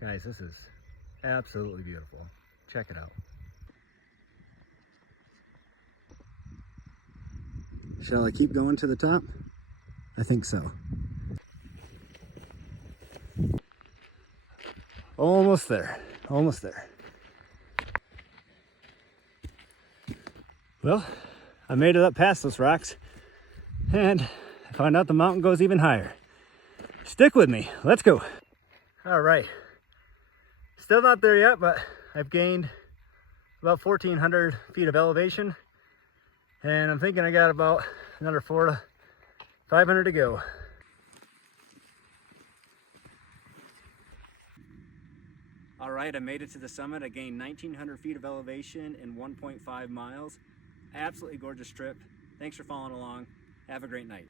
Guys, this is absolutely beautiful. Check it out. Shall I keep going to the top? I think so. Almost there, almost there. Well, I made it up past those rocks and I found out the mountain goes even higher. Stick with me, let's go. All right, still not there yet, but I've gained about 1,400 feet of elevation and I'm thinking I got about another 400 to 500 to go. All right, I made it to the summit. I gained 1,900 feet of elevation in 1.5 miles. Absolutely gorgeous trip. Thanks for following along. Have a great night.